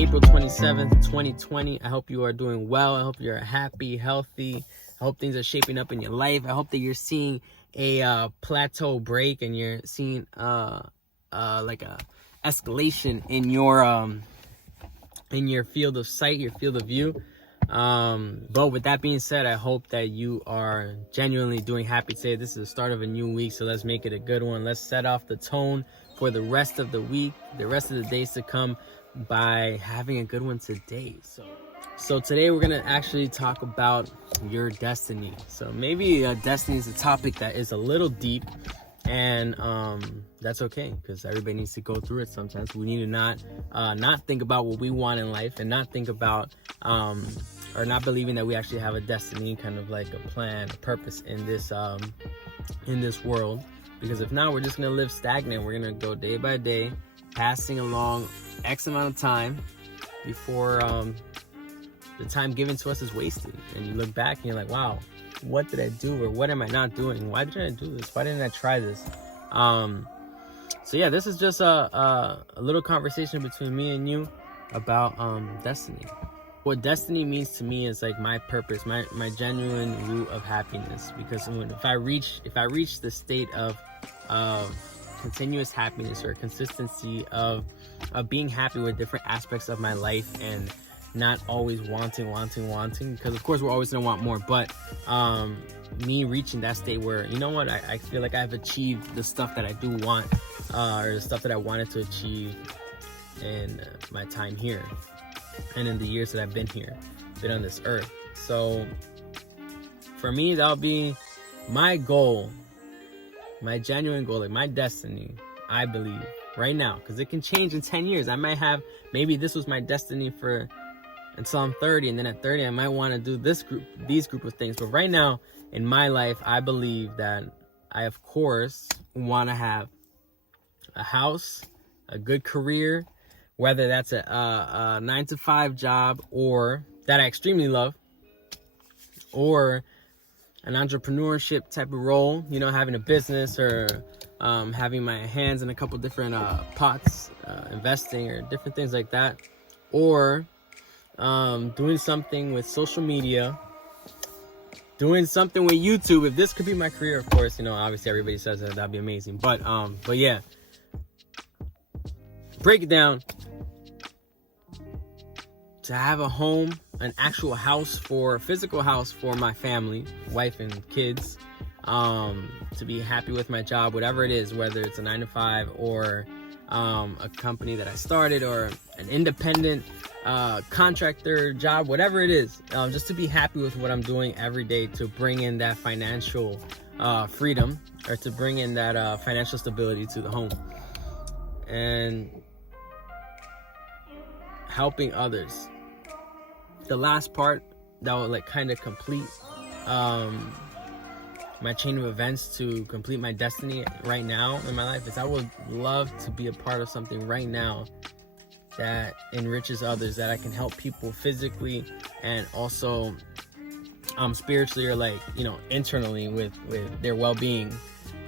April 27th, 2020. I hope you are doing well. I hope you're happy, healthy. I hope things are shaping up in your life. I hope that you're seeing a plateau break and you're seeing like a escalation in your field of sight, your field of view. But with that being said, I hope that you are genuinely doing happy today. This is the start of a new week, so let's make it a good one. Let's set off the tone for the rest of the week, the rest of the days to come, by having a good one today. So today we're gonna actually talk about your destiny. So maybe destiny is a topic that is a little deep, and that's okay, because everybody needs to go through it sometimes. We need to not think about what we want in life, and not think about or not believing that we actually have a destiny, kind of like a plan, a purpose in this world. Because if not, we're just gonna live stagnant. We're gonna go day by day, passing along X amount of time before the time given to us is wasted. And you look back and you're like, wow, what did I do, or what am I not doing? Why didn't I do this? Why didn't I try this? So yeah, this is just a little conversation between me and you about destiny. What destiny means to me is like my purpose, my genuine root of happiness. Because if I reach the state of continuous happiness, or consistency of being happy with different aspects of my life, and not always wanting, because of course we're always gonna want more, but me reaching that state where, you know what, I feel like I've achieved the stuff that I do want, or the stuff that I wanted to achieve in my time here, and in the years that I've been here, been on this earth. So for me, that'll be my goal, my genuine goal, like my destiny, I believe, right now, because it can change in 10 years. I might have, maybe this was my destiny for until I'm 30, and then at 30 I might want to do these group of things. But right now in my life, I believe that I, of course, want to have a house, a good career, whether that's a 9-to-5 job, or that I extremely love, or an entrepreneurship type of role, you know, having a business, or having my hands in a couple different pots, investing, or different things like that, or doing something with social media, doing something with YouTube. If this could be my career, of course, you know, obviously everybody says that, that'd be amazing. But yeah, break it down. To have a home, an actual house, a physical house for my family, wife and kids, to be happy with my job, whatever it is, whether it's a 9-to-5 or a company that I started, or an independent contractor job, whatever it is, just to be happy with what I'm doing every day, to bring in that financial freedom, or to bring in that financial stability to the home, and helping others. The last part that will like kind of complete my chain of events, to complete my destiny right now in my life, is I would love to be a part of something right now that enriches others, that I can help people physically and also spiritually, or like, you know, internally with their well-being.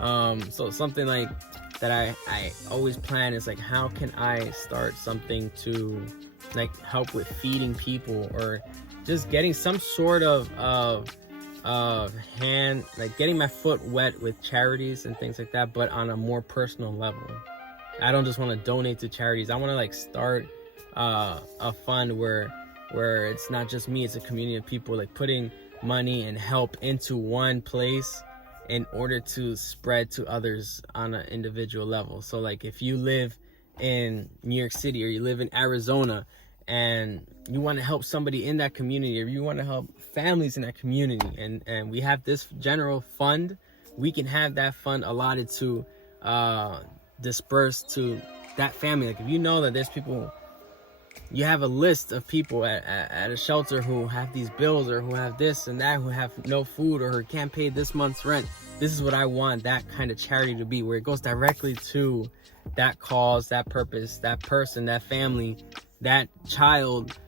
So something like that I always plan is like, how can I start something to like help with feeding people, or just getting some sort of hand, like getting my foot wet with charities and things like that, but on a more personal level. I don't just want to donate to charities. I want to like start a fund where it's not just me, it's a community of people, like putting money and help into one place in order to spread to others on an individual level. So like if you live in New York City, or you live in Arizona, and you want to help somebody in that community, or you want to help families in that community, and we have this general fund, we can have that fund allotted to disperse to that family. Like if you know that there's people, you have a list of people at a shelter who have these bills, or who have this and that, who have no food, or who can't pay this month's rent, this is what I want that kind of charity to be, where it goes directly to that cause, that purpose, that person, that family, that child.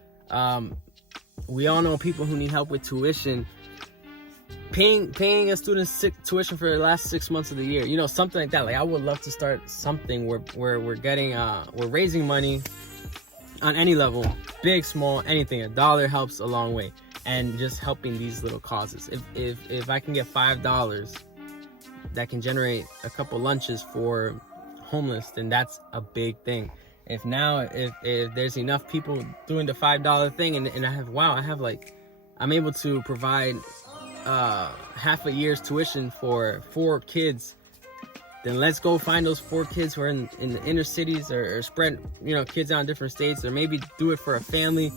We all know people who need help with tuition, paying a student's tuition for the last 6 months of the year, you know, something like that. Like I would love to start something where we're getting we're raising money on any level, big, small, anything. $1 helps a long way. And just helping these little causes. If I can get $5 that can generate a couple lunches for homeless, then that's a big thing. If there's enough people doing the $5 thing, and I'm able to provide half a year's tuition for 4 kids, then let's go find those 4 kids who are in the inner cities, or spread, kids out in different states, or maybe do it for a family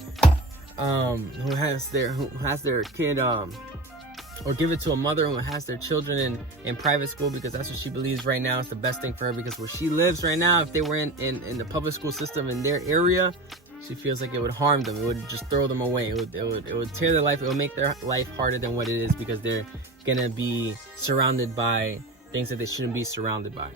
who has their kid, or give it to a mother who has their children in private school, because that's what she believes right now is the best thing for her, because where she lives right now, if they were in the public school system in their area, she feels like it would harm them. It would just throw them away. It would tear their life. It would make their life harder than what it is, because they're gonna be surrounded by things that they shouldn't be surrounded by.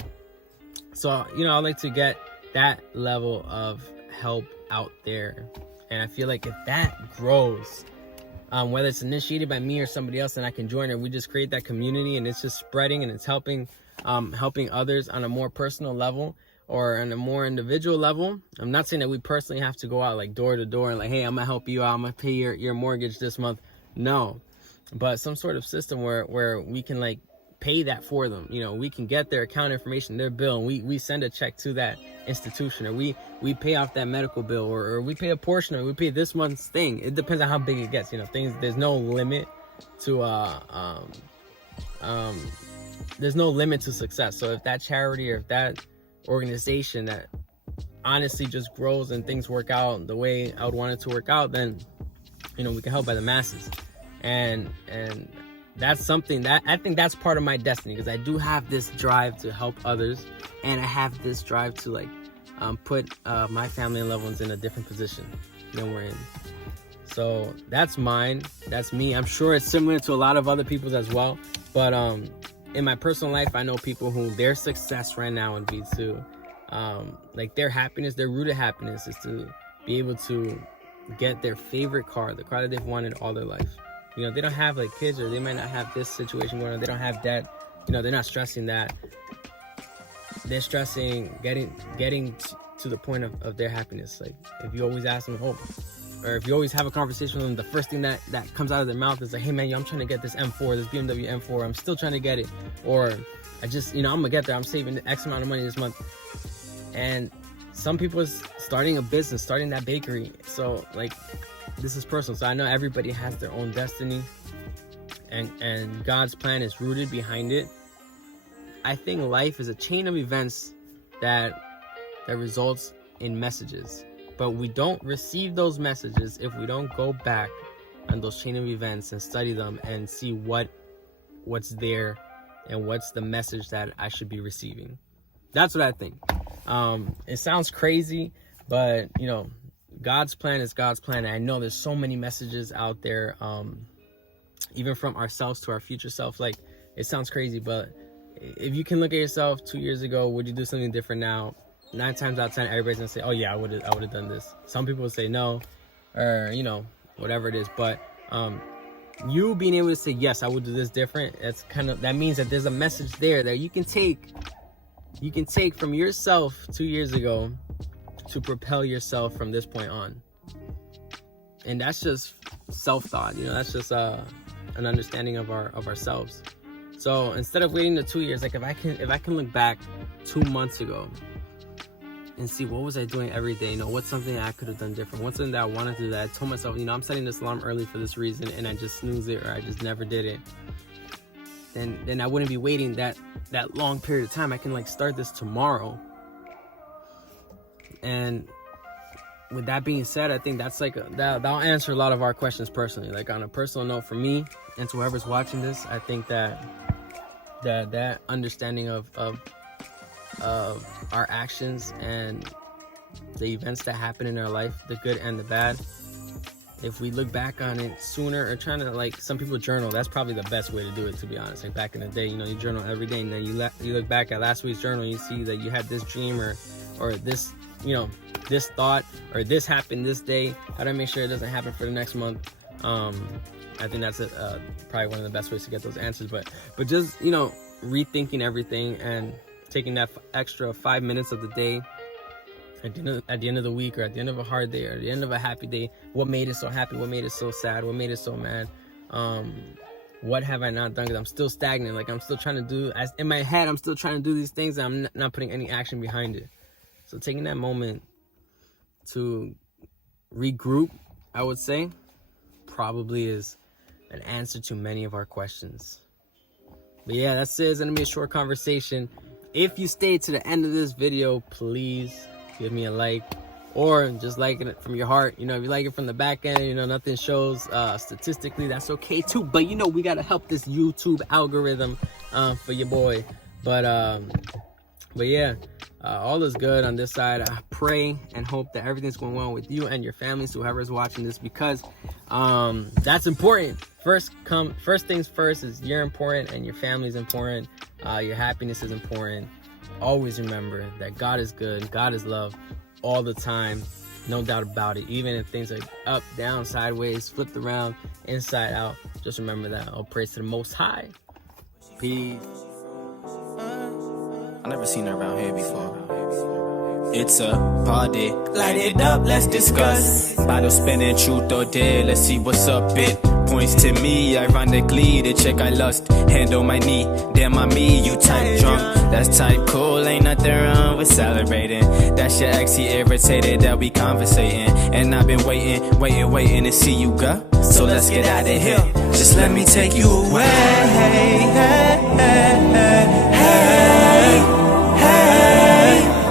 So I like to get that level of help out there, and I feel like if that grows, whether it's initiated by me or somebody else, then I can join, or we just create that community, and it's just spreading, and it's helping others on a more personal level, or on a more individual level. I'm not saying that we personally have to go out like door to door and like, hey, I'm gonna help you out, I'm gonna pay your mortgage this month. No, but some sort of system where we can like pay that for them. We can get their account information, their bill, and we send a check to that institution, or we pay off that medical bill, or we pay a portion, or we pay this month's thing. It depends on how big it gets. There's no limit to there's no limit to success. So if that charity, or if that organization that honestly just grows and things work out the way I would want it to work out, then we can help by the masses. And that's something that I think that's part of my destiny, because I do have this drive to help others, and I have this drive to put my family and loved ones in a different position than we're in. So that's mine, that's me. I'm sure it's similar to a lot of other people's as well, but in my personal life, I know people who their success right now would be to their happiness, their root of happiness is to be able to get their favorite car, the car that they've wanted all their life. They don't have kids, or they might not have this situation going on. They don't have debt. They're not stressing that. They're stressing getting to the point of their happiness. Like, if you always ask them, or if you always have a conversation with them, the first thing that comes out of their mouth is like, hey man, I'm trying to get this M4, this BMW M4. I'm still trying to get it. Or I just, I'm gonna get there. I'm saving X amount of money this month. And some people is starting a business, starting that bakery. So this is personal. So I know everybody has their own destiny, and God's plan is rooted behind it. I think life is a chain of events that results in messages, but we don't receive those messages if we don't go back on those chain of events and study them and see what's there and what's the message that I should be receiving. That's what I think. It sounds crazy, but God's plan is God's plan. And I know there's so many messages out there, even from ourselves to our future self. It sounds crazy, but if you can look at yourself 2 years ago, would you do something different now? 9 times out of 10, everybody's gonna say, oh yeah, I would have done this. Some people would say no, or whatever it is. But you being able to say, yes, I would do this different, that means that there's a message there that you can take from yourself 2 years ago to propel yourself from this point on. And that's just self-thought, that's just an understanding of ourselves. So instead of waiting the 2 years, if I can look back 2 months ago and see what was I doing every day, what's something that I could have done different, what's something that I wanted to do that I told myself, I'm setting this alarm early for this reason, and I just snooze it, or I just never did it, then I wouldn't be waiting that long period of time. I can start this tomorrow. And with that being said, I think that's that'll answer a lot of our questions personally. On a personal note for me and to whoever's watching this, I think that understanding of our actions and the events that happen in our life, the good and the bad, if we look back on it sooner, or trying to some people journal, that's probably the best way to do it, to be honest. Back in the day, you journal every day, and then you look back at last week's journal, and you see that you had this dream or this this thought, or this happened this day. How do I make sure it doesn't happen for the next month? I think that's probably one of the best ways to get those answers. But just rethinking everything and taking that extra 5 minutes of the day at the end of the week, or at the end of a hard day, or at the end of a happy day, what made it so happy, what made it so sad, what made it so mad, what have I not done? Because I'm still stagnant. Like, I'm still trying to do, as in my head, I'm still trying to do these things, and I'm not putting any action behind it. So taking that moment to regroup, I would say, probably is an answer to many of our questions. But yeah, that's it. It's gonna be a short conversation. If you stayed to the end of this video, please give me a like, or just liking it from your heart. You know, if you like it from the back end, you know, nothing shows statistically, that's okay too. But you know, we gotta help this YouTube algorithm for your boy. But yeah, all is good on this side. I pray and hope that everything's going well with you and your families, whoever's watching this, because that's important. First things first is you're important and your family's important. Your happiness is important. Always remember that God is good, God is love all the time, no doubt about it. Even if things are up, down, sideways, flipped around, inside out, just remember that. All praise to the Most High. Peace. I never seen her around here before. It's a party, light it up, let's discuss. Bottle spinning, truth or dare, let's see what's up. It points to me, ironically, the chick I lust. Hand on my knee, damn on me, you type drunk. That's type cool, ain't nothing wrong with celebrating. That shit actually irritated that we conversating. And I've been waiting to see you go. So let's get out of here, just let me take you away.